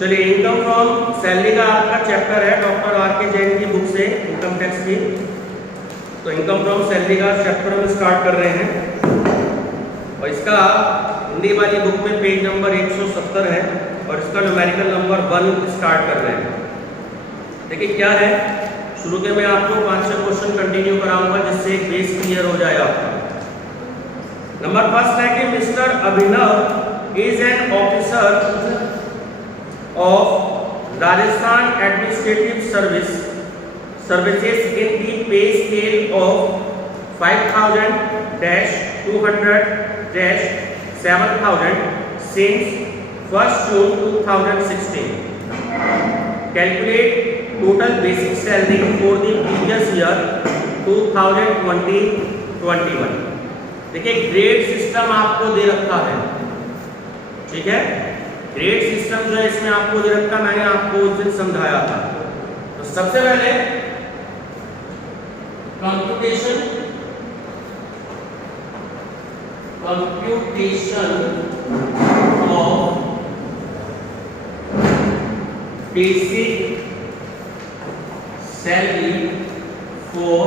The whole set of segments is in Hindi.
चलिए, इनकम फ्रॉम सैलरी का आपका चैप्टर है डॉक्टर आर के जैन की बुक से, इनकम टैक्स की। तो इनकम फ्रॉम सैलरी का चैप्टर हम स्टार्ट कर रहे हैं और इसका हिंदी वाली बुक में पेज नंबर 170 है और इसका न्यूमेरिकल नंबर 1 स्टार्ट कर रहे हैं। देखिए क्या है, शुरू के मैं आपको 5-6 क्वेश्चन कंटिन्यू कराऊंगा जिससे एक बेस क्लियर हो जाए आपका। नंबर फर्स्ट है कि mister Abhinav is an officer of Rajasthan Administrative Services in the pay scale of 5,000-200-7,000 since 1st June 2016. Calculate total basic salary for the previous year 2020-21. देखिए ग्रेड सिस्टम आपको दे रखा है, ठीक है। ग्रेड सिस्टम जो है इसमें आपको दे रखा, मैंने आपको उस दिन समझाया था। तो सबसे पहले computation of basic salary for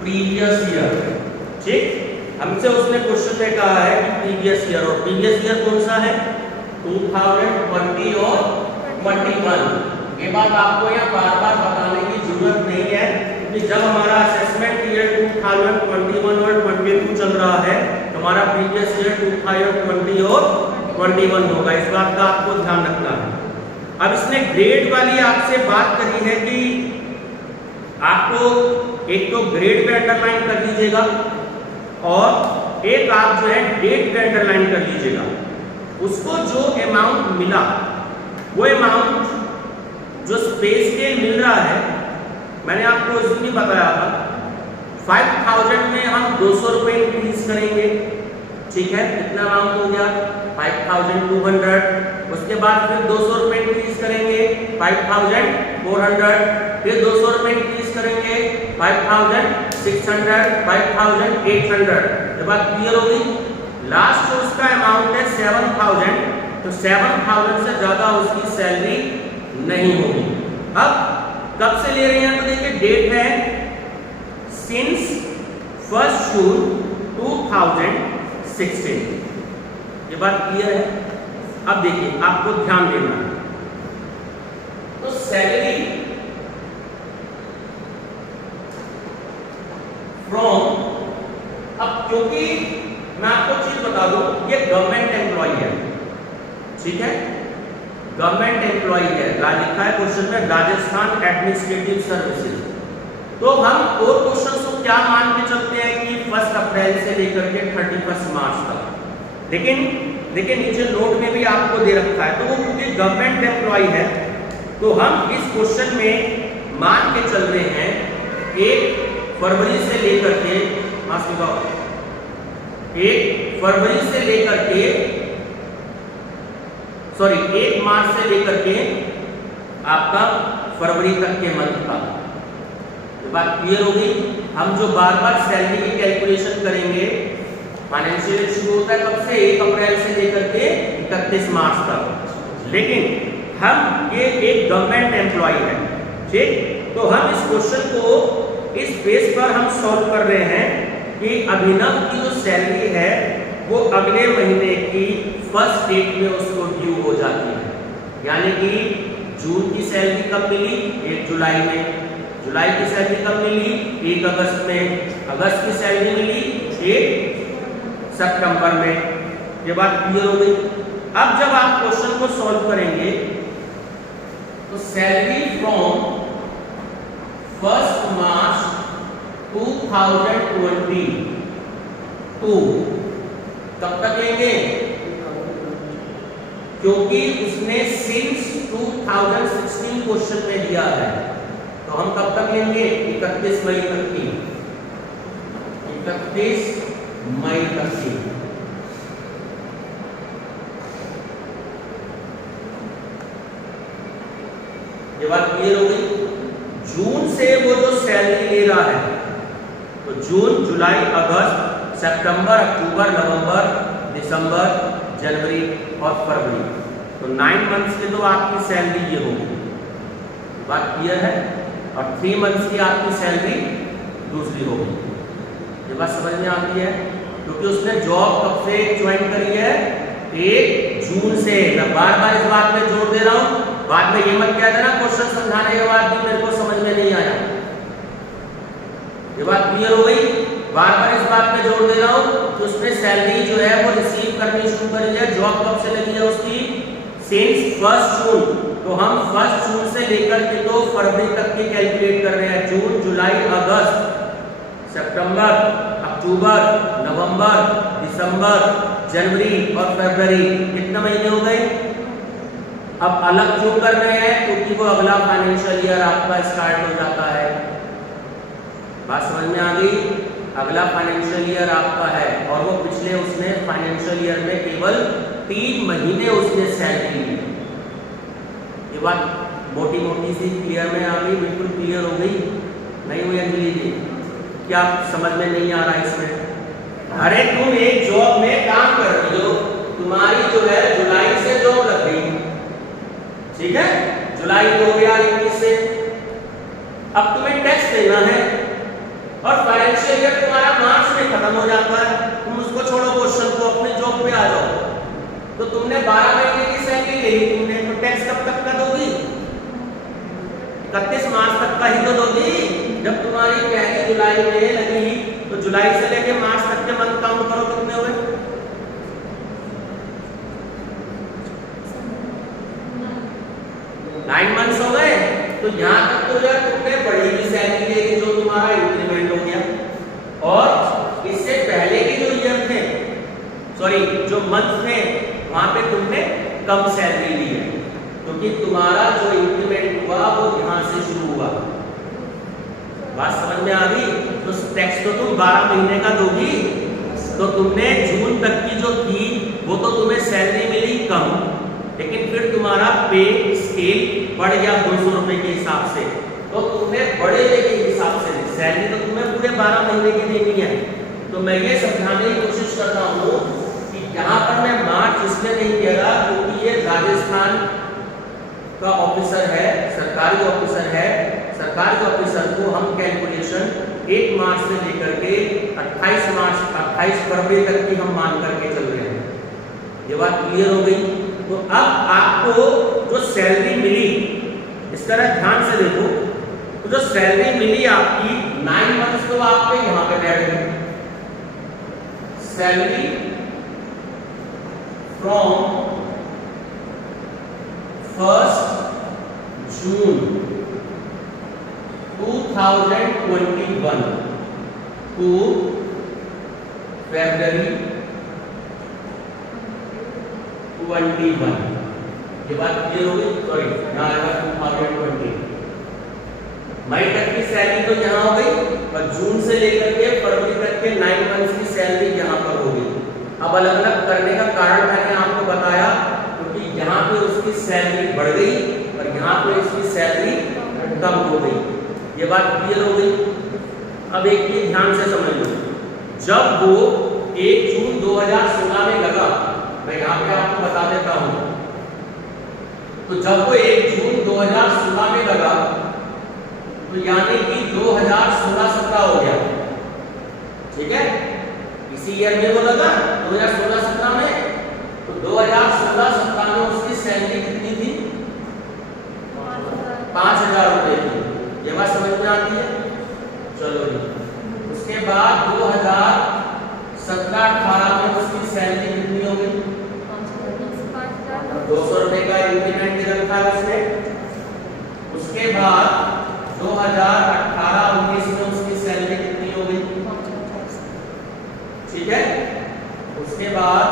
previous year, ठीक। हमसे उसने क्वेश्चन में कहा है कि प्रीवियस ईयर, और प्रीवियस ईयर कौन सा है, 2020 और 21। ये बात आपको यहाँ बार-बार बताने की जरूरत नहीं है क्योंकि जब हमारा असेसमेंट ईयर 2021 और 22 चल रहा है तो हमारा प्रीवियस ईयर 2020 और 21 होगा। इस बात का आपको ध्यान रखना है। अब इसने ग्रेड वाली आपसे बात करी है कि आपको एक तो ग्रेड पे अंडरलाइन कर लीजिएगा और एक आप जो है डेट पे अंडरलाइन कर लीजिएगा। उसको जो अमाउंट मिला वो अमाउंट जो स्पेस के मिल रहा है, मैंने आपको इस दिन भी बताया था, 5000 में हम 200 रुपए इंक्रीज करेंगे, ठीक है। कितना अमाउंट हो गया, 5200। उसके बाद फिर 200 रुपए इंक्रीज करेंगे, 5400। फिर 200 रुपए इंक्रीज करेंगे, 5600, 5800। ये बात क्लियर होगी। लास्ट जो उसका अमाउंट है 7000, तो 7000 से ज्यादा उसकी सैलरी नहीं होगी। अब कब से ले रहे हैं, तो देखिए डेट है सिंस 1st जून 2016। ये बात क्लियर है। अब देखिए आपको ध्यान देना है, तो सैलरी फ्रॉम, अब क्योंकि मैं आपको चीज बता दूं, ये गवर्नमेंट एम्प्लॉय है, ठीक है। गवर्नमेंट एम्प्लॉय है, लिखा है क्वेश्चन में राजस्थान एडमिनिस्ट्रेटिव सर्विसेज। तो हम और क्वेश्चन को क्या मान के चलते हैं कि 1 अप्रैल से लेकर के 31 मार्च तक। लेकिन देखिए नीचे नोट में भी आपको दे रखा है, तो वो क्योंकि गवर्नमेंट एम्प्लॉय है तो हम इस क्वेश्चन में मान के चल रहे हैं 1 फरवरी से लेकर के 1 फरवरी से लेकर के 1 मार्च से लेकर के आपका फरवरी तक के मंथ का। तो बात क्लियर होगी। हम जो बार-बार सैलरी की कैलकुलेशन करेंगे, फाइनेंशियल ईयर शुरू होता है कब से, 1 अप्रैल से लेकर के 31 मार्च तक। लेकिन हम ये एक गवर्नमेंट एम्प्लॉय है, ठीक। तो हम इस क्वेश्चन को इस बेस पर हम सॉल्व कर रहे हैं कि अभिनव की जो सैलरी है वो अगले महीने की 1st डेट में उसको ड्यू हो जाती है। यानी कि जून की सैलरी कब मिली, 1 जुलाई में। जुलाई की सैलरी कब मिली, 1 अगस्त में। अगस्त की सैलरी मिली 1 सितंबर में। ये बात क्लियर हो गई। अब जब आप क्वेश्चन को सॉल्व करेंगे तो सैलरी फ्रॉम 1 मार्च 2022 कब तक लेंगे, क्योंकि उसने सिंस 2016 क्वेश्चन में दिया है, तो हम कब तक लेंगे, 31 मई तक की। 31 मई तक की। ये बात क्लियर हो गई। जून से वो जो सैलरी ले रहा है तो जून, जुलाई, अगस्त, सितंबर, अक्टूबर, नवंबर, दिसंबर, जनवरी और फरवरी। तो 9 मंथ्स की तो आपकी सैलरी ये होगी, बात क्लियर है। और 3 मंथ्स की आपकी सैलरी दूसरी होगी। ये बात समझ में आती है, क्योंकि उसने जॉब कब से ज्वाइन करी है, 1 जून से। मैं बार बार इस बात पे जोर दे रहा हूँ, बाद में ये मत कह देना क्वेश्चन समझाने के बाद भी मेरे को समझ में नहीं आया। ये बात क्लियर हो गई। बार बार इस बात पे जोर दे रहा हूँ कि उसने सैलरी जो है वो रिसीव करनी शुरू करी है। जॉब कब से लगी है उसकी, सिंस 1 जून। तो हम 1 जून से लेकर के तो फरवरी तक की कैलकुलेट कर रहे हैं। जून, जुलाई, अगस्त, सितंबर, अक्टूबर, नवंबर, दिसंबर, जनवरी और फरवरी, कितने महीने हो गए। अब अलग क्यों कर रहे हैं, क्योंकि वो अगला फाइनेंशियल ईयर आपका स्टार्ट हो जाता है। बात समझ में आ गई। अगला फाइनेंशियल ईयर आपका है और वो पिछले उसने फाइनेंशियल ईयर में केवल 3 महीने उसने सैलरी ली। ये बात मोटी मोटी सी क्लियर में आ गई, बिल्कुल क्लियर हो गई। नहीं हुई अंजलि जी, क्या समझ में नहीं आ रहा इसमें। अरे तुम एक जॉब में काम कर रही हो, तुम्हारी जो है जुलाई से जॉब लग गई, ठीक है, जुलाई 2021 से। अब तुम्हें टैक्स देना है और फाइनेंशियल ईयर तुम्हारा मार्च में खत्म हो जाता है। तुम उसको छोड़ो, क्वेश्चन को, अपने जॉब पे आ जाओ। तो तुमने 12 महीने की सैलरी ले ली तुमने, तो टैक्स कब तक का दोगी, 31 मार्च तक का ही तो दोगी। जब तुम्हारी पहली जुलाई में लगी, तो जुलाई से लेके मार्च तक के मंथ काउंट करो, कितने हुए। 9 मंथ्स हो गए। तो यहाँ तक तो यार तुमने बड़ी भी सैलरी ले ली, जो तुम्हारा इंक्रीमेंट हो गया। और इससे पहले के जो ईयर थे, सॉरी जो मंथ थे, वहां पे तुमने कम सैलरी ली है, क्योंकि तुम्हारा जो इंक्रीमेंट हुआ वो यहाँ से शुरू हुआ। बात समझ में आ गई। तो टैक्स तो तुम 12 महीने का दोगी। तो तुमने जून तक की जो थी वो तो तुम्हें सैलरी मिली कम, लेकिन फिर तुम्हारा पे स्केल बढ़ गया 200 रुपए के हिसाब से। तो तुमने बड़े के हिसाब से सैलरी तो तुम्हें पूरे 12 महीने की देनी है। तो मैं ये समझाने की कोशिश करता हूँ कि यहाँ पर मैं मार्च इसलिए नहीं कह रहा क्योंकि ये राजस्थान का ऑफिसर है, सरकारी ऑफिसर है। सरकारी ऑफिसर को हम कैलकुलेशन 1 मार्च से लेकर के 28 फरवरी तक की हम मान करके चल रहे हैं। ये बात क्लियर हो गई। तो अब आपको जो सैलरी मिली, इस तरह ध्यान से देखो, तो जो सैलरी मिली आपकी 9 मंथ्स तो आपके यहाँ पे बैठ गई। सैलरी फ्रॉम 1 जून 2021 टू फरवरी 21। ये बात क्लियर हो गई। सॉरी, यहाँ आएगा 2020। मई तक की सैलरी तो यहाँ हो गई और जून से लेकर के फरवरी तक के 9 मंथ्स की सैलरी यहाँ पर हो गई। अब अलग अलग करने का कारण मैंने आपको बताया, क्योंकि यहाँ पे उसकी सैलरी बढ़ गई और यहाँ पे उसकी सैलरी कम हो गई। ये बात क्लियर हो गई। अब एक चीज ध्यान से समझ लो, जब वो 1 जून 2016 में लगा, मैं यहाँ पे आपको बता देता हूँ, तो जब वो 1 जून 2016 में लगा, तो यानी कि 2016-17 हो गया, ठीक है। इसी ईयर में वो लगा 2016-17 में, तो 2016-17 में उसकी सैलरी कितनी थी, 5000 रुपए थी। ये बात समझ में आती है। चलो जी, उसके बाद 2017-18 में उसकी सैलरी कितनी हो गई, 200 रुपए का इंक्रीमेंट दे रखा है उसने। उसके बाद 2018-19 में उसकी सैलरी कितनी हो गई, ठीक है। उसके बाद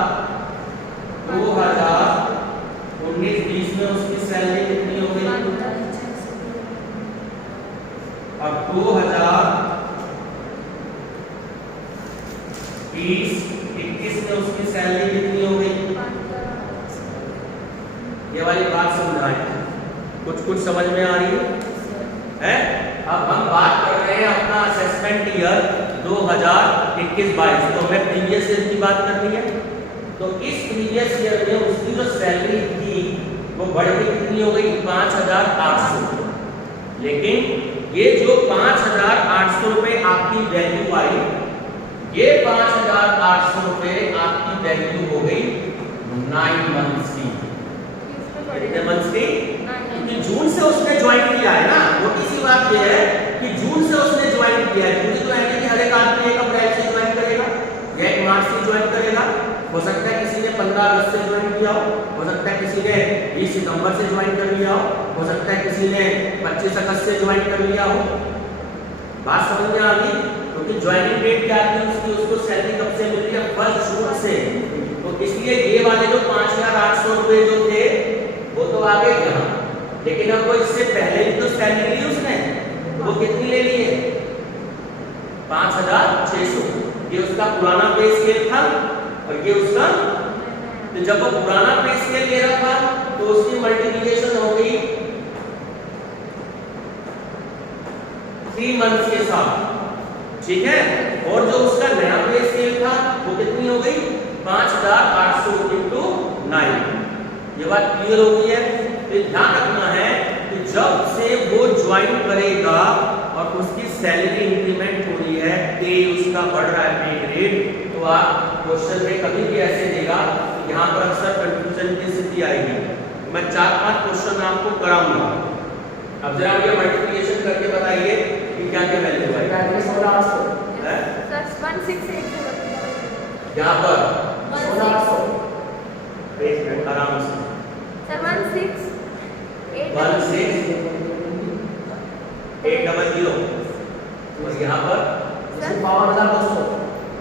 2019-20 में उसकी सैलरी कितनी हो गई। अब 2020-21 में उसकी सैलरी कितनी हो गई। ये वाली बात समझाएं, कुछ समझ में आ रही है? अब हम बात कर रहे हैं अपना असेसमेंट ईयर 2021-22, तो हमें प्रीवियस ईयर की बात करनी है। तो इस प्रीवियस ईयर में उसकी जो सैलरी थी वो बढ़ के कितनी हो गई 5,800। लेकिन ये जो 5,800 रुपए आपकी वैल्यू आई, ये 5,800 रुपए आपकी वैल्यू हो गई 9 मंथ्स की। कितने मंथ्स की? क्योंकि जून से उसने ज्वाइन किया है ना। छोटी सी बात ये है कि जून से उसने ज्वाइन किया है। जरूरी तो है नहीं कि हर एक आदमी 1 अप्रैल से ज्वाइन करेगा या 1 मार्च से ज्वाइन करेगा। हो सकता है किसी ने 15 अगस्त से ज्वाइन किया हो सकता है किसी ने 20 सितंबर से ज्वाइन कर लिया हो सकता है किसी ने 25 अगस्त से ज्वाइन कर लिया हो। बात समझ में आ गई? क्योंकि ज्वाइनिंग डेट क्या थी उसकी, उसको सैलरी कब से मिल रही है? 1 जून से। तो इसलिए ये वाले जो 5,800 रुपए जो थे वो तो आ गए यहाँ, लेकिन अब वो इससे पहले भी तो सैलरी ली उसने, वो कितनी ले ली है? 5,600। ये उसका पुराना पे स्केल था और ये उसका, तो जब वो पुराना पे स्केल ले रहा था तो उसकी मल्टीप्लिकेशन हो गई 3 मंथ्स के साथ, ठीक है। और जो उसका नया पे स्केल था वो कितनी हो गई? 5,800 into 9। ये बात क्लियर हो गई है? तो ध्यान रखना है कि जब से वो ज्वाइन करेगा और उसकी सैलरी इंक्रीमेंट हो रही है, पे उसका बढ़ रहा है, पे ग्रेड, तो आप क्वेश्चन में कभी भी ऐसे देगा, यहाँ पर अक्सर कंफ्यूजन की स्थिति आएगी। मैं 4-5 क्वेश्चन आपको कराऊंगा। अब जरा मुझे मल्टीप्लिकेशन करके बताइए कि क्या क्या वैल्यू है। 16,800 है सर 168 यहाँ पर 16,800 एक मिनट आराम से। सर 168 16,800 और यहाँ पर सर 52,200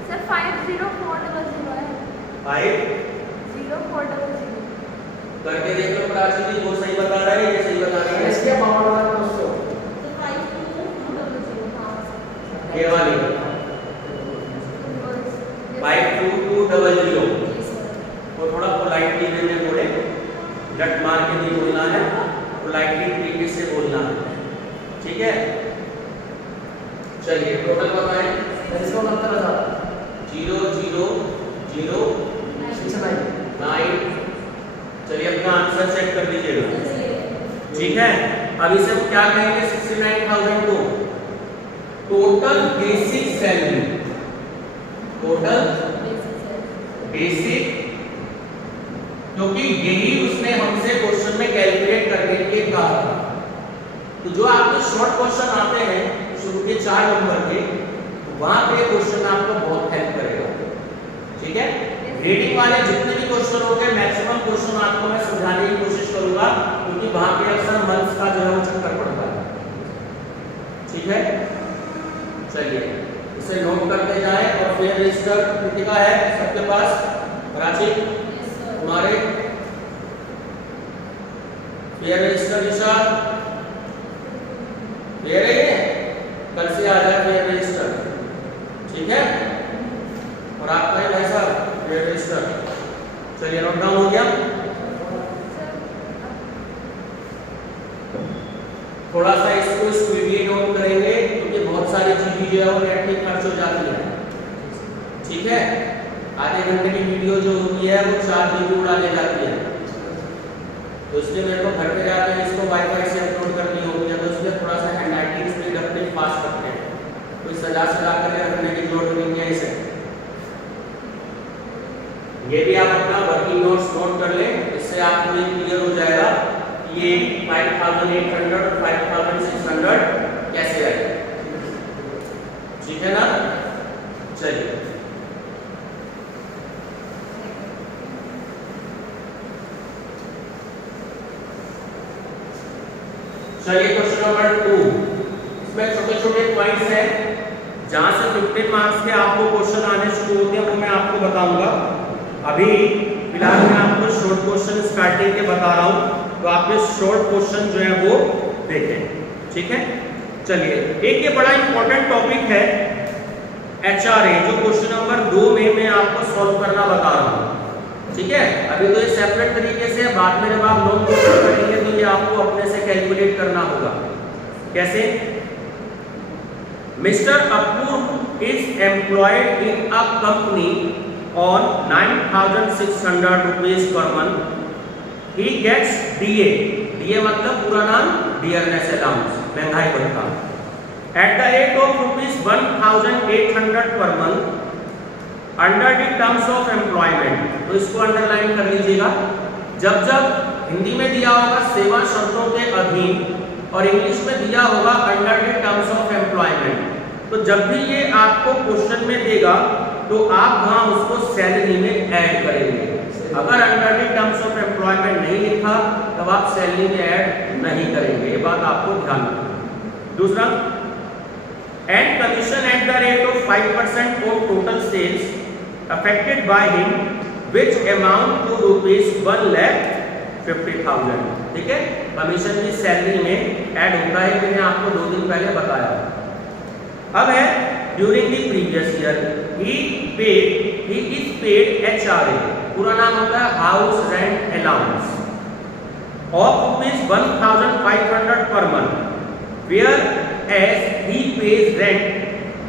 सर 50400 है 50400 0400 करके देख लो प्राची जी, वो सही बता रहा है, ये सही बता रही है। इसके 52,200 ये वाली 52200 वो थोड़ा पोलाइटली वे में बोले, डट मार के नहीं बोलना है, पोलाइटली तरीके से बोलना है, ठीक है। चलिए टोटल बताएं। इसको 69,000 0 0 0 9। चलिए अपना आंसर चेक कर लीजिएगा, ठीक है। अब इसे हम क्या कहेंगे? 69,000 को total basic salary, total basic, क्योंकि यही उसने हमसे क्वेश्चन में कैलकुलेट करने के कहा था। तो जो आपके शॉर्ट क्वेश्चन आते हैं शुरू के 4 नंबर के, वहां पे क्वेश्चन आपको बहुत हेल्प करेगा, ठीक है। रेटिंग वाले जितने भी क्वेश्चन होंगे मैक्सिमम क्वेश्चन आपको मैं समझाने की कोशिश करूंगा, क्योंकि वहां पे अक्सर मंथ्स का जो है वो चक्कर पड़ता है, ठीक है। चलिए इसे नोट करते जाएं। और फिर रजिस्टर कृतिका है सबके पास, प्राची तुम्हारे फेयर रजिस्टर निशा फेयर है, कल से आ जाए फेयर रजिस्टर, ठीक है। और आपका है भाई साहब फेयर रजिस्टर। चलिए नोट डाउन हो गया। थोड़ा सा इसको स्पीडली नोट करेंगे क्योंकि बहुत सारी चीजें जो है वो नेट में खर्च हो जाती है, ठीक है। आधे घंटे की वीडियो जो होती है वो 4 GB उड़ा ले जाती है, तो इसलिए मेरे को घर पे जाकर इसको वाईफाई से अपलोड करनी होगी, तो इसलिए थोड़ा सा हैंडराइटिंग स्पीड अपने फास्ट रखते हैं, कोई सजा कर रखने की जरूरत नहीं है इसे। ये भी आप अपना वर्किंग नोट्स नोट कर लें, इससे आपको ये क्लियर हो जाएगा कि ये 5,800 और 5,600 कैसे आएगा, ठीक है ना। चलिए क्वेश्चन नंबर 2। इसमें छोटे छोटे पॉइंट्स हैं, जहां से 15 मार्क्स के आपको क्वेश्चन आने शुरू होते हैं वो मैं आपको बताऊंगा। अभी फिलहाल मैं आपको शॉर्ट क्वेश्चन स्टार्टिंग के बता रहा हूं, तो आप ये शॉर्ट क्वेश्चन जो है वो देखें, ठीक है। चलिए एक ये बड़ा इंपॉर्टेंट टॉपिक है HRA, जो क्वेश्चन नंबर 2 में मैं आपको सॉल्व करना बता रहा हूं, ठीक है। अभी तो ये सेपरेट तरीके से, बाद में जब आप लॉन्ग क्वेश्चन करेंगे तो ये आपको अपने से कैलकुलेट करना होगा। कैसे? Mister Apurva is employed in a company on 9,600 rupees per month, he gets DA. DA मतलब पूरा नाम डियरनेस अलाउंस, महंगाई भत्ता, at the rate of rupees 1,800 per month under the terms of employment. तो इसको अंडरलाइन कर लीजिएगा। जब जब हिंदी में दिया होगा सेवा शर्तों के अधीन और इंग्लिश में दिया होगा under the terms of employment, तो जब भी ये आपको क्वेश्चन में देगा तो आप वहां उसको सैलरी में ऐड करेंगे। अगर under the terms of employment नहीं लिखा तब आप सैलरी में ऐड नहीं करेंगे, ये बात आपको ध्यान रखना। दूसरा, and commission at the rate of 5% of total sales affected by him which amount to rupees 1,50,000। ठीक है, कमीशन भी सैलरी में ऐड होता है, मैंने आपको 2 दिन पहले बताया। अब है during the previous year he is paid HRA, पूरा नाम होता है house rent allowance, of rupees 1,500 per month, whereas he pays rent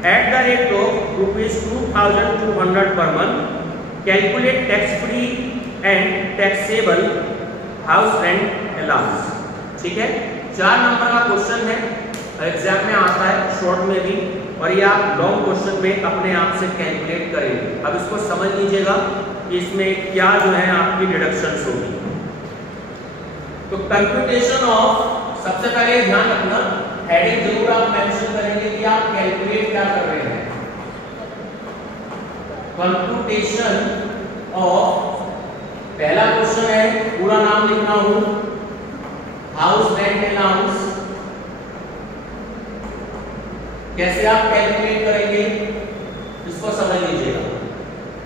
at the rate of rupees 2,200 per month. Calculate tax free and taxable house rent allowance. ठीक है, 4 नंबर का क्वेश्चन है, एग्जाम में आता है शॉर्ट में भी, और ये आप लॉन्ग क्वेश्चन में अपने आप से कैलकुलेट करेंगे। अब इसको समझ लीजिएगा कि इसमें क्या जो है आपकी डिडक्शंस होगी। तो कंप्यूटेशन ऑफ, सबसे पहले ध्यान रखना, हेडिंग जरूर आप मेंशन करेंगे कि आप कैलकुलेट क्या कर रहे हैं। कंप्यूटेशन ऑफ, पहला क्वेश्चन है, पूरा नाम लिखना हूं, हाउस रेंट अलाउंस, कैसे आप कैलकुलेट करेंगे इसको समझ लीजिएगा।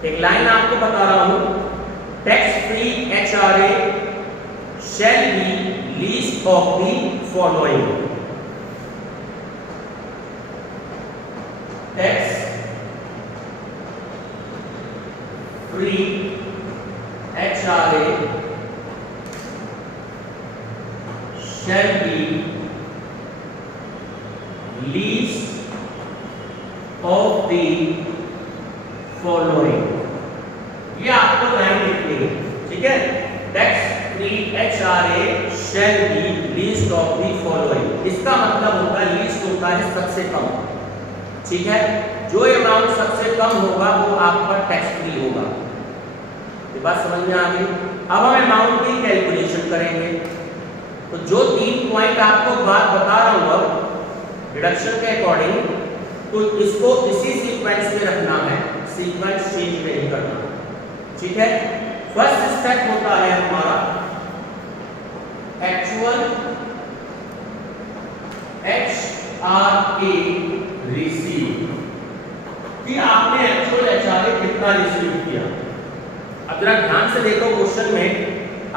एक लाइन आपको बता रहा हूं, tax free HRA shall be least of the following, tax free HRA shall be least of the following, ये आपको लाइन लिखनी है। ठीक है, tax free HRA shall be least of the following, इसका मतलब होता है लीस्ट होता है सबसे कम। ठीक है, जो अमाउंट सबसे कम होगा वो आपका टैक्स फ्री होगा। ये बात समझ में आ गई। अब हम अमाउंट की कैलकुलेशन करेंगे। तो जो 3 पॉइंट आपको बात बता रहा हूँ डिडक्शन के अकॉर्डिंग, तो इसको इसी सीक्वेंस में रखना है, सीक्वेंस चेंज नहीं करना। ठीक है, फर्स्ट स्टेप होता है हमारा एक्चुअल HRA रिसीव, कि आपने एक्चुअल HRA कितना रिसीव किया। अब जरा ध्यान से देखो, क्वेश्चन में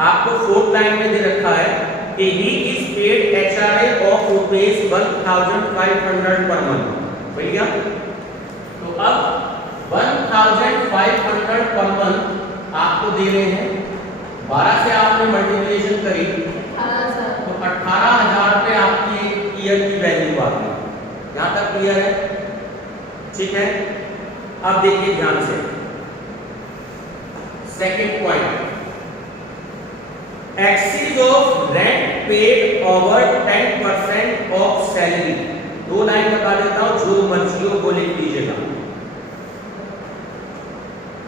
आपको 4th लाइन में दे रखा है कि he is paid HRA of rupees 1,500 per month. भैया तो अब 1,500 पर मंथ आपको दे रहे हैं, 12 से आपने मल्टीप्लिकेशन करी तो 18,000 पे आपकी ईयर की वैल्यू आ गई। यहां तक क्लियर है? ठीक है, अब देखिए ध्यान से, second point, excess of rent paid over 10% of salary. 2 line बता देता हूं, जो मर्जी हो वो लिख लीजिएगा।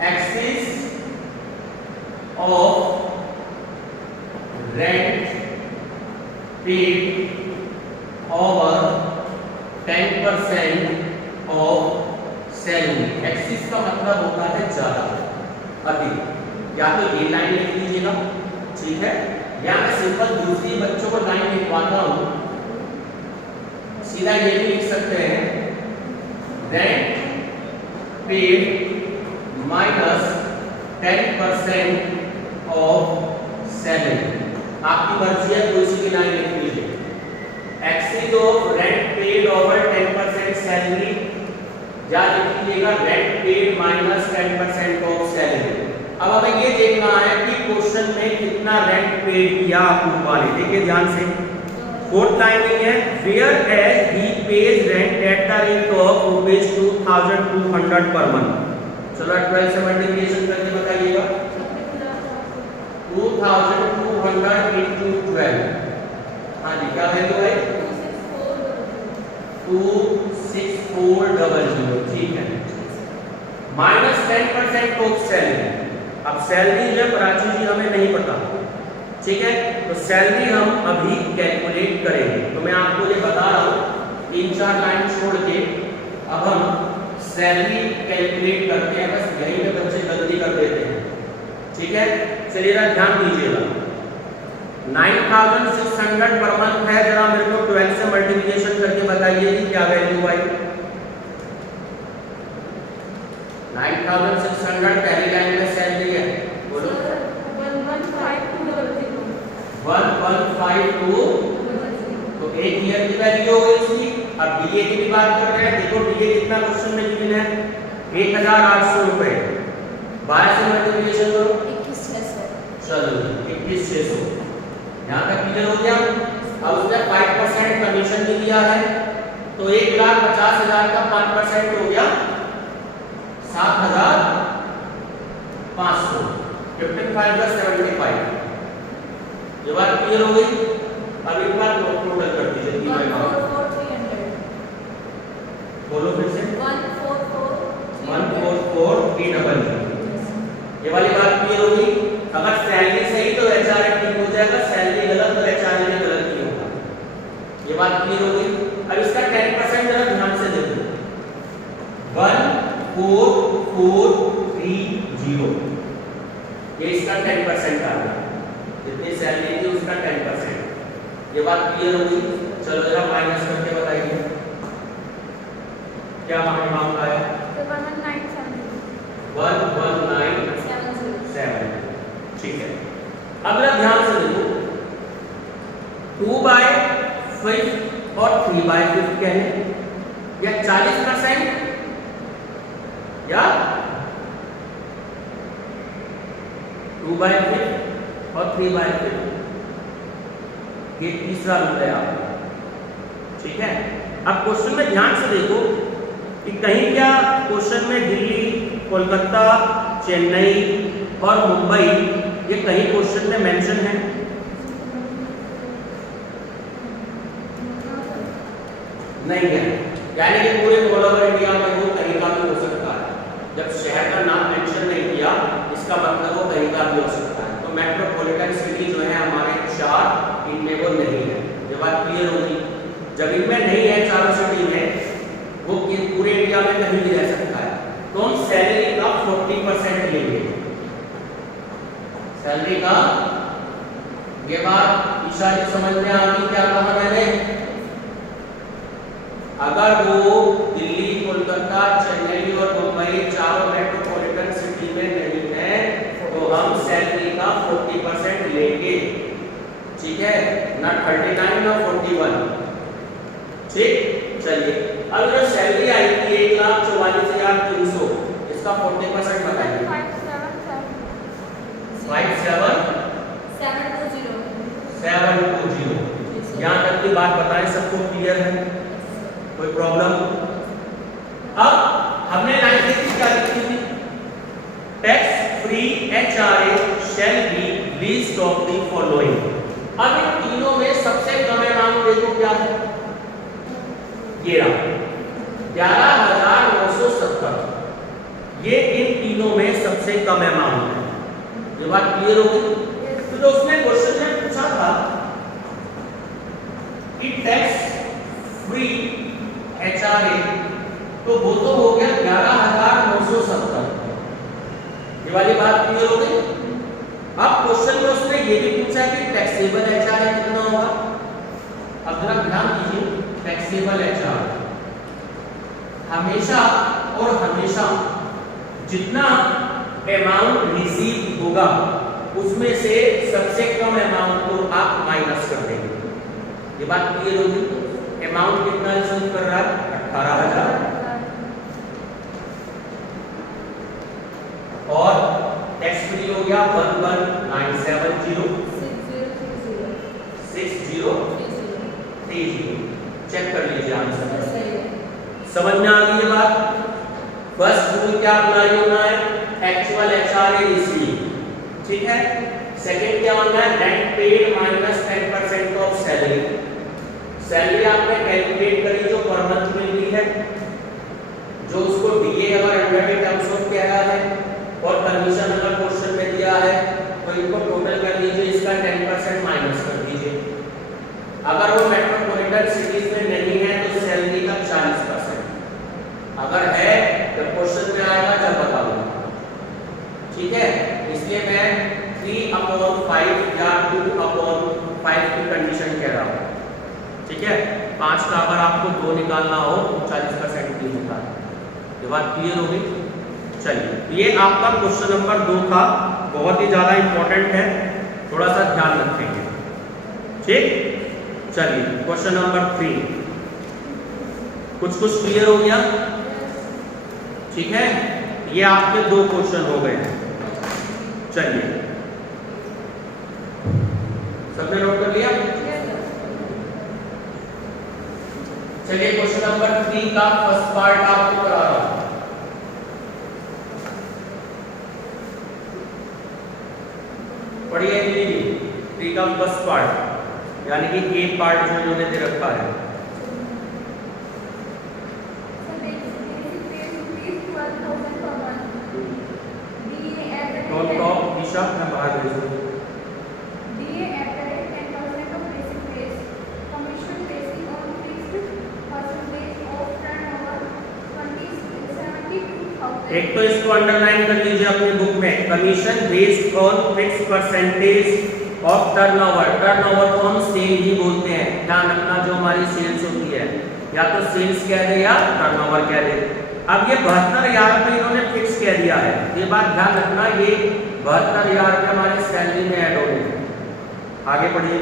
Excess of rent paid over 10% of salary. Excess का मतलब होता है ज्यादा, अधिक। या तो ये लाइन लिख लीजिएगा, ठीक है, या मैं सिंपल दूसरी बच्चों को लाइन लिखवाता हूं, सीधा ये भी लिख सकते हैं, rent paid minus 10% of salary. आपकी मर्जी है, कोई सी भी लाइन लिख लीजिए। Excess of rent paid over 10% salary, या लिख लीजिएगा rent paid minus 10% of salary. अब हमें ये देखना है कि क्वेश्चन में कितना रेंट पेड किया अप्रूव वाले। देखिए ध्यान से, 4th लाइन में है, whereas he pays rent at the rate of rupees 2,200 per month. चलो 12 से मल्टीप्लिकेशन करके बताइएगा। 2200 into 12, हाँ जी क्या वैल्यू है? 26400, ठीक है। -10% ऑफ सैलरी। अब सैलरी जो है प्राची जी हमें नहीं पता, ठीक है, तो सैलरी हम अभी कैलकुलेट करेंगे। तो मैं आपको ये बता रहा हूँ 3-4 लाइन छोड़ के अब हम सैलरी कैलकुलेट करते हैं। बस यही में बच्चे गलती कर देते हैं, ठीक है। चलिए ध्यान दीजिएगा, 9600 पर मंथ है, जरा मेरे को 12 से मल्टीप्लिकेशन करके बताइए कि क्या वैल्यू आई। 9600 पहली लाइन में सैलरी है, बोलो। 1152, तो एक ईयर की वैल्यू हो गई इसकी। अब डीए की भी बात कर रहे हैं, देखो डीए कितना क्वेश्चन में गिवन है, 1800 रुपए। 12 से मल्टीप्लिकेशन करो, 21,600। चलो 21,600, यहाँ तक क्लियर हो गया। अब उसने 5% कमीशन भी दिया है, तो 1,50,000 का 5% हो गया 7,500। 15 + 75, ये बात क्लियर हो गई। अब एक बार टोटल कर दीजिए, 144,300। बोलो फिर से। 144,300, ये वाली बात क्लियर होगी। अगर सैलरी सही तो एचआर ठीक हो जाएगा, सैलरी गलत तो एचआर ने गलत नहीं होगा, ये बात क्लियर हो गई। अब इसका 10% जरा ध्यान से देखो, 14430, ये इसका 10% आ गया, जितनी सैलरी थी उसका 10%, ये बात क्लियर हो गई। चलो जरा माइनस करके बताइए क्या अमाउंट आया। 11,970, ठीक है। अब जरा ध्यान से देखो, 2/5 और 3/5 क्या है, या 40% या 2/5 और 3/5, ये तीसरा रूल है आपका, ठीक है। अब क्वेश्चन में ध्यान से देखो कि कहीं क्या क्वेश्चन में दिल्ली, कोलकाता, चेन्नई और मुंबई ये कहीं क्वेश्चन में मेंशन है? नहीं है, यानी कि पूरे ऑल ओवर इंडिया में वो कहीं का भी हो सकता है। जब शहर का नाम मेंशन नहीं किया, इसका मतलब वो कहीं का भी हो सकता है। तो मेट्रोपॉलिटन सिटी जो है हमारे 4, इनमें वो नहीं है, ये बात क्लियर होगी। जब इनमें नहीं है चारों सिटी में, वो पूरे इंडिया में कहीं भी रह सकता है। तो हम सैलरी का 40% लेंगे, सैलरी का। ये बात ईशा जी समझ में आ गई क्या कहा मैंने? अगर वो दिल्ली, कोलकाता, चेन्नई और मुंबई चारों मेट्रोपॉलिटन सिटी में नहीं है, तो हम सैलरी का 40% लेंगे, ठीक है ना, 39 ना 41, ठीक। चलिए अब जो सैलरी आई थी 1,44,300, इसका 40% बताइए। 5720, यहाँ तक की बात बताएं, सबको क्लियर है, कोई प्रॉब्लम? अब हमने लाइन देखी क्या लिखी थी, tax free HRA shall be least of the following. अब इन तीनों में सबसे कम अमाउंट देखो क्या है, 11,970, ये इन तीनों में सबसे कम अमाउंट है, ये बात क्लियर होगी। तो जो उसने क्वेश्चन में पूछा था कि टैक्स फ्री एचआरए, तो वो तो हो गया 11,970, ये वाली बात क्लियर हो गई। अब क्वेश्चन में उसने ये भी पूछा कि टैक्सेबल एचआरए कितना होगा। अब जरा ध्यान दीजिए, टैक्सेबल एचआरए हमेशा और हमेशा जितना अमाउंट रिसीव होगा उसमें से सबसे कम अमाउंट को आप माइनस कर देंगे, ये बात क्लियर होगी। अमाउंट कितना रिसीव कर रहा है, 18,000, और टैक्स फ्री हो गया 11,970, 6030। चेक कर लीजिए आंसर, समझ में आ गई ये बात। फर्स्ट रूल क्या अप्लाई होना है? एक्चुअल एचआरए रिसीव, ठीक है। सेकंड क्या होना है? Rent paid minus 10% of salary. Salary आपने कैलकुलेट करी जो पर मंथ मिल रही है, जो उसको डीए अगर अंडर द टर्म्स ऑफ कह रहा है और कमीशन अगर क्वेश्चन में दिया है तो इनको टोटल कर लीजिए, इसका 10% माइनस कर दीजिए। अगर वो मेट्रोपॉलिटन सिटीज में नहीं है तो सैलरी का 40%, अगर है तो क्वेश्चन में आएगा जब बताऊंगा, ठीक है। इसलिए मैं 3/5 या 2/5 की कंडीशन कह रहा हूँ, ठीक है। 5 का अगर आपको 2 निकालना हो तो 40% की होता है। ये बात क्लियर हो गई? चलिए, ये आपका क्वेश्चन नंबर 2 था, बहुत ही ज्यादा इंपॉर्टेंट है, थोड़ा सा ध्यान रखेंगे, ठीक। चलिए क्वेश्चन नंबर 3, कुछ क्लियर हो गया? ठीक है, ये आपके 2 क्वेश्चन हो गए हैं। चलिए, सबने नोट कर लिया? चलिए क्वेश्चन नंबर 3 का फर्स्ट पार्ट आपको करा रहा हूं। पढ़िए 3 का फर्स्ट पार्ट, यानी कि ए पार्ट जो इन्होंने दे रखा है। टॉप दिशा में बाहर भेज दो। एक तो इसको अंडरलाइन कर लीजिए अपनी बुक में, commission based on fix percentage of turnover. Turnover को हम सेल ही बोलते हैं, ध्यान रखना, जो हमारी सेल्स होती है या तो सेल्स कह दे या टर्नओवर कह दे। अब ये 72,000 रुपये इन्होंने फिक्स कह दिया है, ये बात ध्यान रखना, ये 72,000 रुपये हमारे सैलरी में ऐड हो गए। आगे बढ़िए।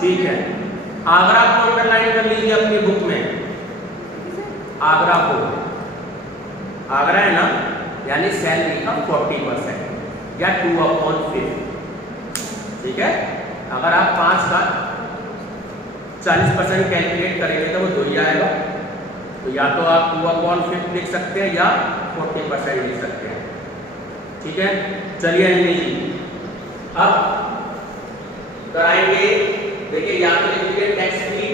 ठीक है, आगरा को अंडरलाइन कर लीजिए अपनी बुक में। आगरा को, आगरा है ना, यानी सैलरी का 40% या 2/5, ठीक है। अगर आप 5 का 40% कैलकुलेट करेंगे तो वो 2 ही आएगा, तो या तो आप 2/5 लिख सकते हैं या 40% लिख सकते हैं, ठीक है। चलिए अंजलि जी, अब कराएंगे, देखिए या तो लिखिए टैक्स फ्री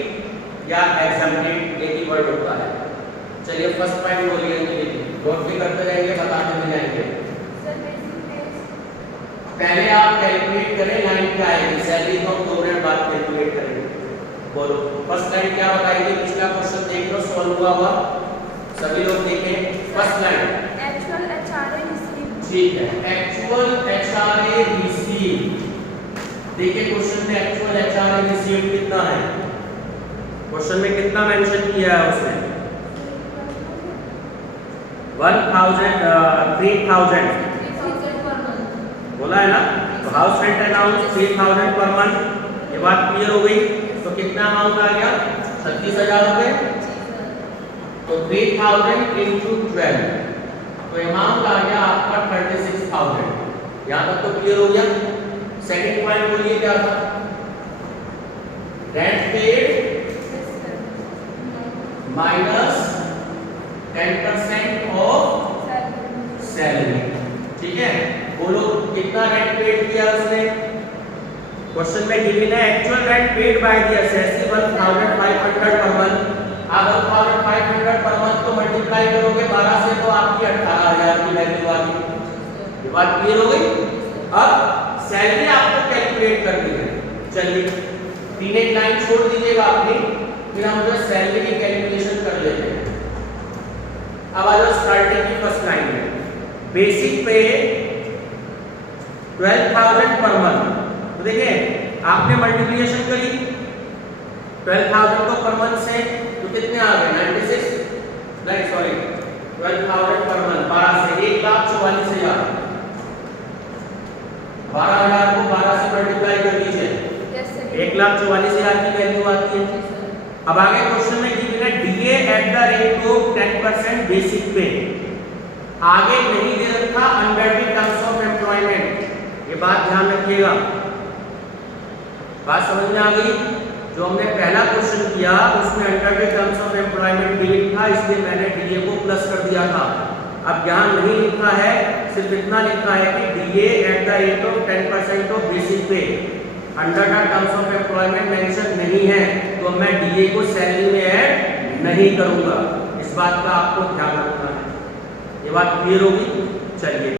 या एग्जम्प्टेड, एक ही वर्ड होता है। चलिए फर्स्ट पॉइंट बोलिए अंजलि, नोट भी करते रहेंगे, बताते भी जाएंगे। पहले आप कैलकुलेट करें लाइन क्या आएगी, सैलरी को हम 2 मिनट बाद कैलकुलेट करेंगे। बोलो फर्स्ट लाइन क्या बताएगी? पिछला क्वेश्चन देख लो, सॉल्व हुआ हुआ, सभी लोग देखें। First line actual HRA receive, ठीक है, एक्चुअल एचआरए रिसीव। देखिए क्वेश्चन में एक्चुअल एचआरए रिसीव कितना है, क्वेश्चन में कितना मेंशन किया है उसने? 3,000 बोला है ना, तो house rent allowance 3,000 per month. ये बात क्लियर हो गई, तो कितना अमाउंट आ गया? 36,000 रुपए। तो 3,000 into 12, तो अमाउंट आ गया आपका 36,000। यहाँ तक तो क्लियर हो गया। सेकंड पॉइंट बोलिए क्या था? Rent paid minus 10% of salary, ठीक है। बोलो कितना रेंट पेड किया उसने? क्वेश्चन में गिवन है actual rent paid by the assessee 1,500 per month. आप 1,500 पर मंथ को मल्टीप्लाई करोगे 12 से तो आपकी 18,000 की वैल्यू आ गई। ये बात क्लियर हो गई। अब सैलरी आपको कैलकुलेट करनी है। चलिए 3 एक लाइन छोड़ दीजिएगा अपनी, फिर हम जो सैलरी की कैलकुलेशन कर लेते हैं। अब आ जाओ स्टार्टिंग की फर्स्ट लाइन में, बेसिक पे 12,000 पर मंथ। तो देखिए आपने मल्टीप्लिकेशन करी 12,000 को पर मंथ से, तो कितने आ गए? 96, नहीं सॉरी 12,000 पर मंथ 12 से 1,44,000। 12,000 को 12 से मल्टीप्लाई कर दीजिए, 1,44,000 की वैल्यू आती है। अब आगे क्वेश्चन में गिवन है DA at the rate of 10% basic पे। आगे नहीं दे रखा under the terms of employment, ये बात ध्यान रखिएगा। बात समझ में आ गई? जो हमने पहला क्वेश्चन किया उसमें under the terms of employment delete था, इसलिए मैंने डीए को प्लस कर दिया था। अब यहाँ नहीं लिखा है, सिर्फ इतना लिखा है कि DA at the rate of 10% of basic pay. Under the terms of employment mention नहीं है, तो मैं डीए को सैलरी में ऐड नहीं करूंगा। इस बात का आपको ध्यान रखना है। ये बात क्लियर होगी? चलिए।